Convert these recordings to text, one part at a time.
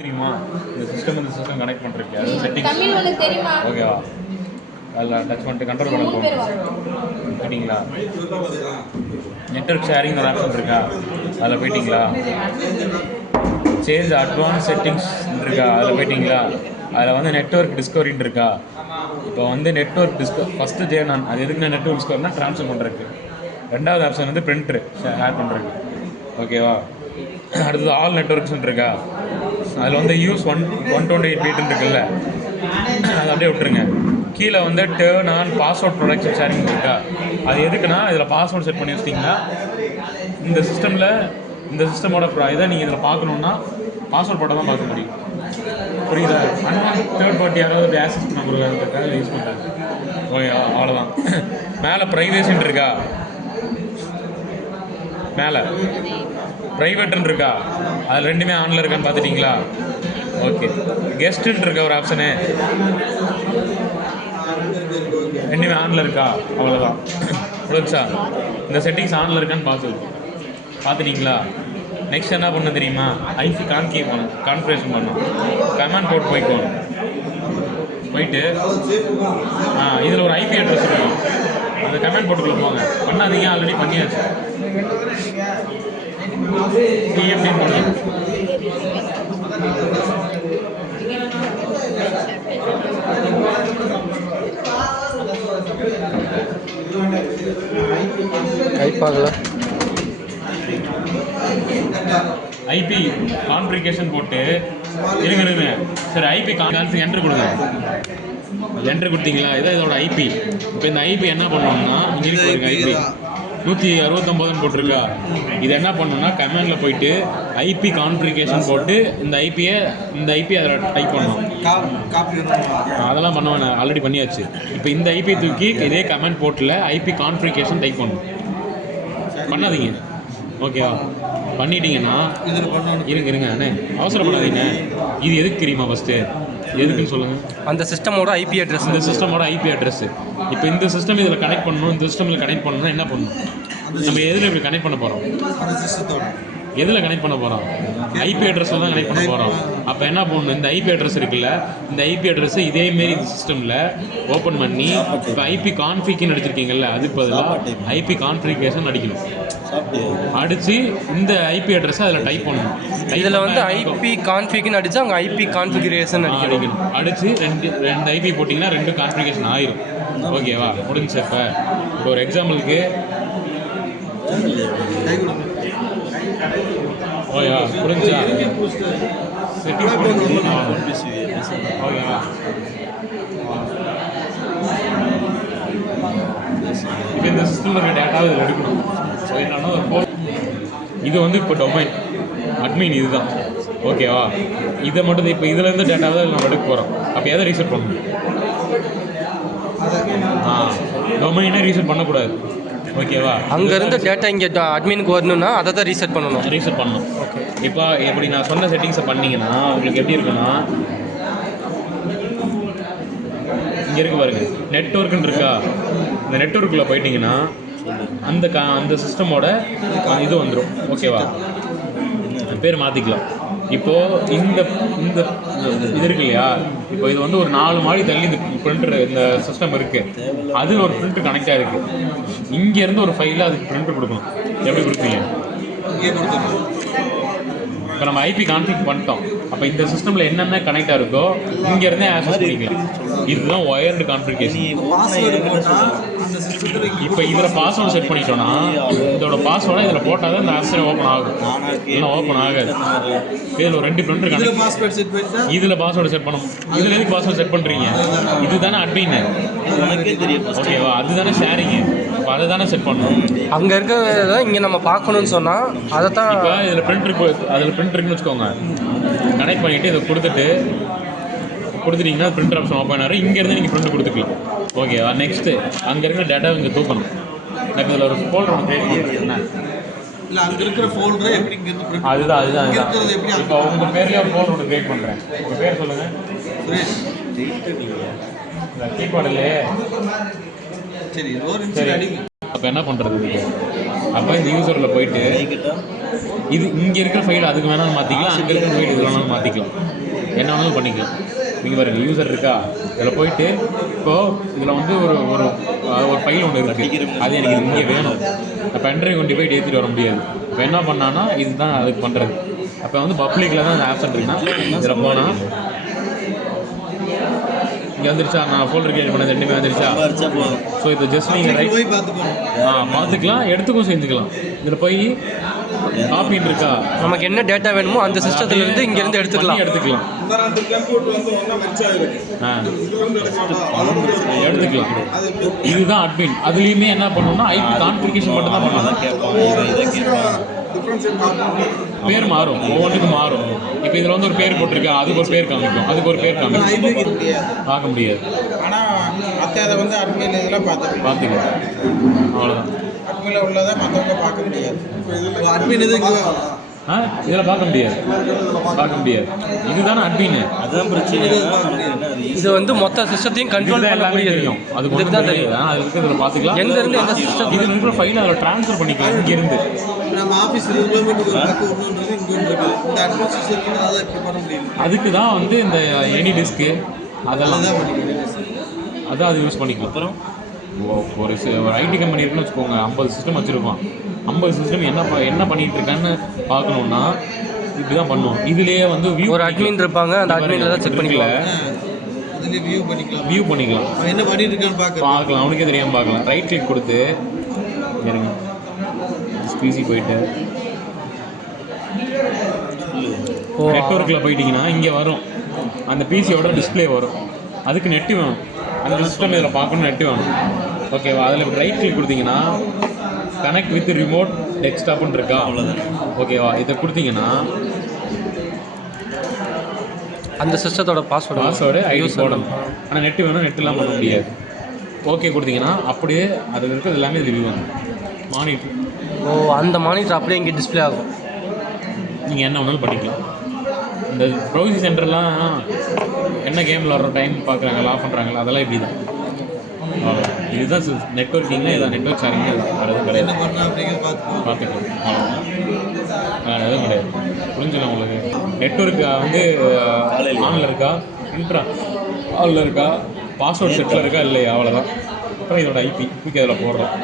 தெரியுமா இந்த system connect பண்ணுறதுக்கு அது செட்டிங்ஸ் தமிழ் உனக்கு தெரியுமா? ஓகேவா? அதில் டச் பண்ணிட்டு கண்ட்ரோல் பண்ண போகும். போயிட்டீங்களா? நெட்வொர்க் ஷேரிங் ஒரு ஆப்ஷன் இருக்கா? அதில் போயிட்டீங்களா? சேஞ்ச் அட்வான்ஸ் செட்டிங்ஸ் இருக்கா? அதில் போயிட்டீங்களா? அதில் வந்து நெட்வொர்க் டிஸ்கவரின்னு இருக்கா? இப்போ வந்து நெட்வொர்க் ஃபஸ்ட்டு நான் அது எதுக்கு நான் நெட்வொர்க் டிஸ்கவர்னா ட்ரான்ஸ்ஃபர் பண்ணுறதுக்கு. ரெண்டாவது ஆப்ஷன் வந்து பிரிண்ட்ரு ஆட் பண்ணுறதுக்கு. ஓகேவா? அடுத்தது ஆல் நெட்வொர்க்ஸ்ன்னு இருக்கா? அதில் வந்து யூஸ் 128 பீட்டுன்னு இருக்குல்ல, அதை அப்படியே விட்டுருங்க. கீழே வந்து turn on password production sharing இருக்கா? அது எதுக்குன்னா இதில் பாஸ்வேர்ட் செட் பண்ணி வச்சிட்டிங்கன்னா இந்த சிஸ்டமோட இதை நீங்கள் இதில் பார்க்கணுன்னா பாஸ்வேர்ட் போட்டால் தான் பார்க்க முடியும். புரியுதா? தேர்ட் பார்ட்டி யாராவது ஆக்சஸ் பண்ண கொடுக்காதுக்காக யூஸ் பண்ணுறாங்க. ஓகே, அவ்வளோதான். மேலே ப்ரைவேசின்னு இருக்கா? மேலே ப்ரைவேட்டுன்னு இருக்கா? அதில் ரெண்டுமே ஆனில் இருக்கான்னு பார்த்துட்டிங்களா? ஓகே. கெஸ்ட்டுன்னு இருக்கா ஒரு ஆப்ஷனு, ரெண்டுமே ஆனில் இருக்கா? அவ்வளோதான். புரிஞ்சா? இந்த செட்டிங்ஸ் ஆனில் இருக்கான்னு பார்த்துட்டிங்களா? நெக்ஸ்ட் என்ன பண்ண தெரியுமா? ஐசி கான்ஃபிகரேஷன் பண்ணணும். கமாண்ட் போட்டு போய்க்கணும். போயிட்டு இதில் ஒரு ஐபி அட்ரஸ் இருக்கும், அந்த கமாண்ட் போட்டுக்குள்ள போங்க. பண்ணாதீங்க, ஆல்ரெடி பண்ணியாச்சு. டிஎம்டி பண்ணி கைப்பாகல ஐபி கான்ஃபிகரேஷன் போட்டு இருங்க. சரி, ஐபி என்ட்ரு கொடுங்க. என்ட்ரு கொடுத்தீங்களா? இதான் இதோட ஐபி. இப்போ இந்த ஐபி என்ன பண்ணணும்னா, இங்கே இருக்கு ஐபி 169ன்னு போட்டிருக்கா. இது என்ன பண்ணணும்னா கமாண்டில் போயிட்டு ஐபி கான்ஃபிகரேஷன் போட்டு இந்த ஐபி அதில் டைப் பண்ணணும். அதெல்லாம் பண்ண வேணாம், ஆல்ரெடி பண்ணியாச்சு. இப்போ இந்த ஐபி தூக்கி இதே கமாண்ட் போர்ட்டில் ஐபி கான்ஃபிகரேஷன் டைப் பண்ணணும். பண்ணாதீங்க, ஓகேவா? பண்ணிட்டீங்கன்னா இருங்க அண்ணே, அவசரப்படாதீங்க. இது எதுக்கு தெரியுமா? ஃபஸ்ட்டு எதுக்குன்னு சொல்லுங்கள். அந்த சிஸ்டமோட ஐபி அட்ரஸ். இந்த சிஸ்டமோட ஐபி அட்ரஸ். இப்போ இந்த சிஸ்டம் இதில் கனெக்ட் பண்ணணும். இந்த சிஸ்டமில் கனெக்ட் பண்ணணும்னா என்ன பண்ணணும்? நம்ம எதில் இப்படி கனெக்ட் பண்ண போகிறோம்? எதில் கனெக்ட் பண்ண போகிறோம்? ஐபி அட்ரஸில் தான் கனெக்ட் பண்ண போகிறோம். அப்போ என்ன பண்ணணும்? இந்த ஐபி அட்ரஸ் இருக்குல்ல, இந்த ஐபி அட்ரஸை இதேமாரி இந்த சிஸ்டமில் ஓப்பன் பண்ணி இப்போ ஐபி கான்ஃபிக்னு அடிச்சிருக்கீங்கல்ல, அதுக்கு பதிலாக ஐபி கான்ஃபிகரேஷன் அடிக்கணும். அடித்து இந்த ஐபி அட்ரஸை அதில் டைப் பண்ணணும். இதில் வந்து ஐபி கான்ஃபிக்னு அடித்தா அங்கே ஐபி கான்ஃபிகரேஷன் அடிக்கணும். அடித்து ரெண்டு ஐபி போட்டிங்கன்னா 2 கான்ஃபிகரேஷன் ஆயிரும். ஓகேவா? முடிஞ்சு. இப்போ ஒரு எக்ஸாம்பிளுக்கு ஓகேவா? புரிஞ்சா? செட்டிங்ஸ் ஓகேவா? இப்போ இந்த சிஸ்டமில் இருக்க டேட்டாவை இதில் எடுக்கணும். ஸோ என்னன்னா ஒரு இது வந்து இப்போ டொமைன் அட்மின் இதுதான். ஓகேவா? இதை மட்டும் இப்போ இதுலேருந்து டேட்டாவை நம்ம எடுக்க போகிறோம். அப்போ எதை ரீசெட் பண்ணணும்? டொமைனே ரீசெட் பண்ணக்கூடாது. ஓகேவா? அங்கேருந்து டேட்டா இங்கே அட்மினுக்கு வரணும்னா அதை தான் ரீசெட் பண்ணணும். ஓகே. இப்போ எப்படி நான் சொன்ன செட்டிங்ஸை பண்ணிங்கன்னா உங்களுக்கு எப்படி இருக்குன்னா, இங்கே இருக்கு பாருங்க, நெட்வொர்க்குன்னு இருக்கா? இந்த நெட்வொர்க்கில் போயிட்டீங்கன்னா அந்த சிஸ்டமோட இது வந்துடும். ஓகேவா? பேர் மாற்றிக்கலாம். இப்போது இந்த இது இருக்கு இல்லையா? இப்போ இது வந்து ஒரு 4 மாடி தள்ளி இந்த பிரிண்டர் இந்த சிஸ்டம் இருக்குது. அதில் ஒரு பிரிண்டர் கனெக்டாக இருக்குது. இங்கேருந்து ஒரு ஃபைலில் அதுக்கு பிரிண்டர் கொடுக்கணும். எப்படி கொடுப்பீங்க? இப்போ நம்ம ஐபி கான்ஃபிக் பண்ணிட்டோம். அப்போ இந்த சிஸ்டமில் என்னென்ன கனெக்டாக இருக்கோ இங்கேருந்தே ஆக்சஸ் பண்ணிக்கலாம். இதுதான் ஒயர்டு கான்ஃபிகரேஷன். இப்போ இதில் பாஸ்வேர்டு செட் பண்ணிட்டோன்னா இதோட பாஸ்வேர்டை இதில் போட்டால் தான் இந்த ஆப்ஷன் ஓப்பன் ஆகும். இல்லைன்னா ஓப்பன் ஆகாது. இதில் ஒரு 2 பிரிண்டர் கனெக்ட். இதில் பாஸ்வேர்டு செட் பண்ணணும். இதில் எதுக்கு பாஸ்வேர்டு செட் பண்ணுறீங்க? இதுதானே அட்மின். ஓகேவா? அதுதானே ஷேரிங்கு. இப்போ அதை தானே செட் பண்ணணும். அங்கே இருக்கிறத இங்கே நம்ம பார்க்கணுன்னு சொன்னால் அதை தான். இப்போ இதில் அதில் பிரிண்ட் இருக்குன்னு வச்சுக்கோங்க. கனெக்ட் பண்ணிவிட்டு இதை கொடுத்துட்டிங்கன்னா பிரிண்டர் ஆப்ஷன் ஓப்பன் ஆகும். இங்கேருந்து நீங்கள் பிரிண்ட் கொடுத்துக்கலாம். ஓகேவா? நெக்ஸ்ட்டு அங்கே இருக்கிற டேட்டாவை இங்கே தூக்கணும். எனக்கு இதில் ஒரு ஃபோல்டர் ஒன்று க்ரியேட் பண்ணுறேன். அதுதான் இப்போ உங்கள் பேர்லேயே ஒரு ஃபோல்டர் ஒன்று க்ரியேட் பண்ணுறேன். உங்கள் பேர் சொல்லுங்கள். கீபோர்டிலே சரி. அப்போ என்ன பண்ணுறது? அப்போ இந்த யூசரில் போயிட்டு இது இங்கே இருக்கிற ஃபைல் அதுக்கு வேணாலும் மாற்றிக்கலாம், அங்கே இருக்கிற ஃபைல் இது வேணாலும் மாற்றிக்கலாம், என்ன வேணாலும் பண்ணிக்கலாம். நீங்கள் பாருங்கள் யூசர் இருக்கா, இதில் போயிட்டு இப்போது இதில் வந்து ஒரு ஒரு ஒரு ஃபைல் ஒன்று இருக்குது, அது எனக்கு இங்கே வேணும். அப்போ பென்ட்ரைவ் கொண்டு போய் ஏற்றிட்டு வர முடியாது. இப்போ என்ன பண்ணான்னா இதுதான் அதுக்கு பண்ணுறது. அப்போ வந்து பப்ளிக்கில் தான் அந்த ஆப்ஷன் இருக்குன்னா இதில் போனால் இங்கே வந்துருச்சா, நான் ஃபோல்டர் கிரியேட் பண்ணது ரெண்டுமே வந்துருச்சா. ஸோ இதை ஜஸ்ட் நீங்கள் ரைட் பார்த்துக்கலாம், எடுத்துக்கும் செஞ்சுக்கலாம். இதில் போய் காப்பின்னு இருக்கா, நமக்கு என்ன டேட்டா வேணுமோ அந்த சிஸ்டத்துலேருந்து இங்கேருந்து எடுத்துக்கலாம். எடுத்துக்கலாம் இதுதான் அட்மின். அதுலேயுமே என்ன பண்ணணும்னா ஐபி கான்ஃபிகரேஷன் மட்டும் தான் பண்ணணும். பேர் மாறும், ஒவ்வொன்றுக்கும் மாறும். இப்போ இதில் வந்து ஒரு பேர் போட்டிருக்கா, அதுக்கு ஒரு பேர் காமிக்கும், அதுக்கு ஒரு பேர் காமிக்கும், பார்க்க முடியாது. ஆனால் அதை வந்து அட்மின் இதெல்லாம் பார்த்துக்கலாம், அவ்வளோதான். அட்மினில் உள்ளதை மற்றவங்க பார்க்க முடியாது. அட்மின் இது இதில் பார்க்க முடியாது, இதுதானே அட்மின். அதுதான் பிரச்சனை. இது வந்து மொத்த சிஸ்டத்தையும் கண்ட்ரோல் பண்ண முடியும். அதுக்கு தான் தெரியும். அது இருக்குது, இதில் பார்த்துக்கலாம். எங்கேருந்து எந்த சிஸ்டம் இது இருக்கிற ஃபைலை அதில் ட்ரான்ஸ்ஃபர் பண்ணிக்கலாம். இங்கேருந்து நம்ம ஆஃபீஸ் அதுக்கு தான் வந்து இந்த எனி டிஸ்க்கு அதெல்லாம் அதான் அது யூஸ் பண்ணிக்கலாம். அப்புறம் ஒரு ஐடி கம்பெனி இருக்குன்னு வச்சுக்கோங்க, 50 சிஸ்டம் வச்சுருப்பான். 50 சிஸ்டம் என்ன பண்ணிகிட்டு இருக்கான்னு பார்க்கணுன்னா இப்படி தான் பண்ணுவோம். இதுலேயே வந்து ஒரு அட்மின் இருப்பாங்க, அந்த அட்மினில் தான் செக் பண்ணிக்கலாம், வியூ பண்ணிக்கலாம், என்ன பண்ணிட்டு இருக்கான்னு பார்க்கலாம். அவனுக்கே தெரியாமல் பார்க்கலாம். ரைட் கிளிக் கொடுத்து இருங்க, பிசி போயிட்டு நெட்வொர்க்கில் போயிட்டீங்கன்னா இங்கே வரும், அந்த பிசியோட டிஸ்பிளே வரும். அதுக்கு நெட்டு வேணும், அந்த சிஸ்டம் இதில் பார்க்கணும், நெட்டு வேணும். ஓகேவா? அதில் ரைட் கிளிக் கொடுத்தீங்கன்னா கனெக்ட் வித் ரிமோட் டெஸ்க்டாப்னு இருக்கா, அவ்வளோதான். ஓகேவா? இதை கொடுத்தீங்கன்னா அந்த சிஸ்டத்தோட பாஸ்வேர்டு ஐடி போடணும். ஆனால் நெட்டு வேணும், நெட்டுலாம் பண்ண முடியாது. ஓகே கொடுத்தீங்கன்னா அப்படியே அது இருக்கிறது எல்லாமே ரிவ்யூ வந்து மானிட்டர். அந்த மானிட்டர் அப்படியே இங்கே டிஸ்பிளே ஆகும். நீங்கள் என்ன வேணாலும் பண்ணிக்கலாம். இந்த ப்ரௌசிங் சென்டர்லாம் என்ன கேம் விளாட்ற டைம் பார்க்குறாங்களா, ஆஃப் பண்ணுறாங்களா, அதெல்லாம் இப்படி தான். இதுதான் நெட்வொர்க்கிங்னா இதான், நெட்வொர்க் ஷேரிங்னா இது வேறு எதுவும் கிடையாது. பார்த்துக்கலாம், வேறு எதுவும் கிடையாது. புரிஞ்சுக்கலாம் உங்களுக்கு. நெட்வொர்க் வந்து ஆனில் இருக்கா, இன்ட்ரா ஆனில் இருக்கா, பாஸ்வேர்ட் செட்டில் இருக்கா இல்லையா, அவ்வளோதான். அப்புறம் இதோட ஐபி தூக்கி அதில் போடுறோம்,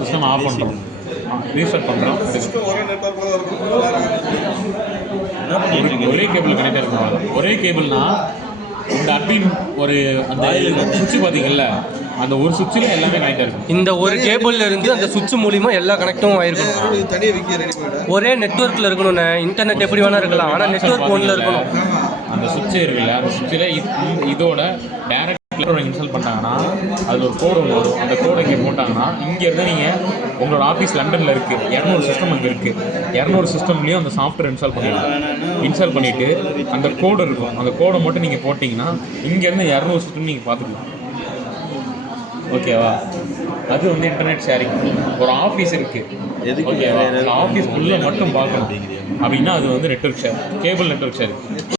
சிஸ்டம் ஆஃப் பண்ணுறோம், ரீஸ்டார்ட் பண்ணுறோம். ஒரே கேபிள் கனெக்ட் இருக்கும். ஒரே கேபிள்னா இந்த அட்மின் ஒரு அந்த சுவிட்ச் பார்த்தீங்கல்ல, அந்த ஒரு சுவிட்சில் எல்லாமே கனெக்ட் இருக்கும். இந்த ஒரு கேபிள்ல இருந்து அந்த சுவிட்ச் மூலிமா எல்லா கனெக்டும் ஆயிருக்கணும். ஒரே நெட்வொர்க்கில் இருக்கணும்ண்ணே. இன்டர்நெட் எப்படி வேணா இருக்கலாம், ஆனால் நெட்வொர்க் ஒன்றில் இருக்கணும். அந்த சுவிட்சே இருக்குல்ல, அந்த சுவிட்சில் இதோட டேரக்ட் இன்ஸ்டால் பண்ணிட்டாங்கன்னா அதில் ஒரு கோடு ஒன்று வரும். அந்த கோடை இங்கே போட்டாங்கன்னா இங்கேருந்து நீங்கள் உங்களோட ஆஃபீஸ் லண்டனில் இருக்குது, 200 சிஸ்டம் அங்கே இருக்குது, 200 சிஸ்டம்லேயும் அந்த சாஃப்ட்வேர் இன்ஸ்டால் பண்ணிடலாம். இன்ஸ்டால் பண்ணிவிட்டு அந்த கோடு இருக்கும், அந்த கோடை மட்டும் நீங்கள் போட்டிங்கன்னா இங்கேருந்து 200 சிஸ்டம் நீங்கள் பார்த்துக்கலாம். ஓகேவா? அது வந்து இன்டர்நெட் ஷேரிங். ஒரு ஆஃபீஸ் இருக்குது, ஓகேவா? அந்த ஆஃபீஸ்க்குள்ளே மட்டும் பார்க்கணும் அப்படின்னா அது வந்து network share, cable network sharing.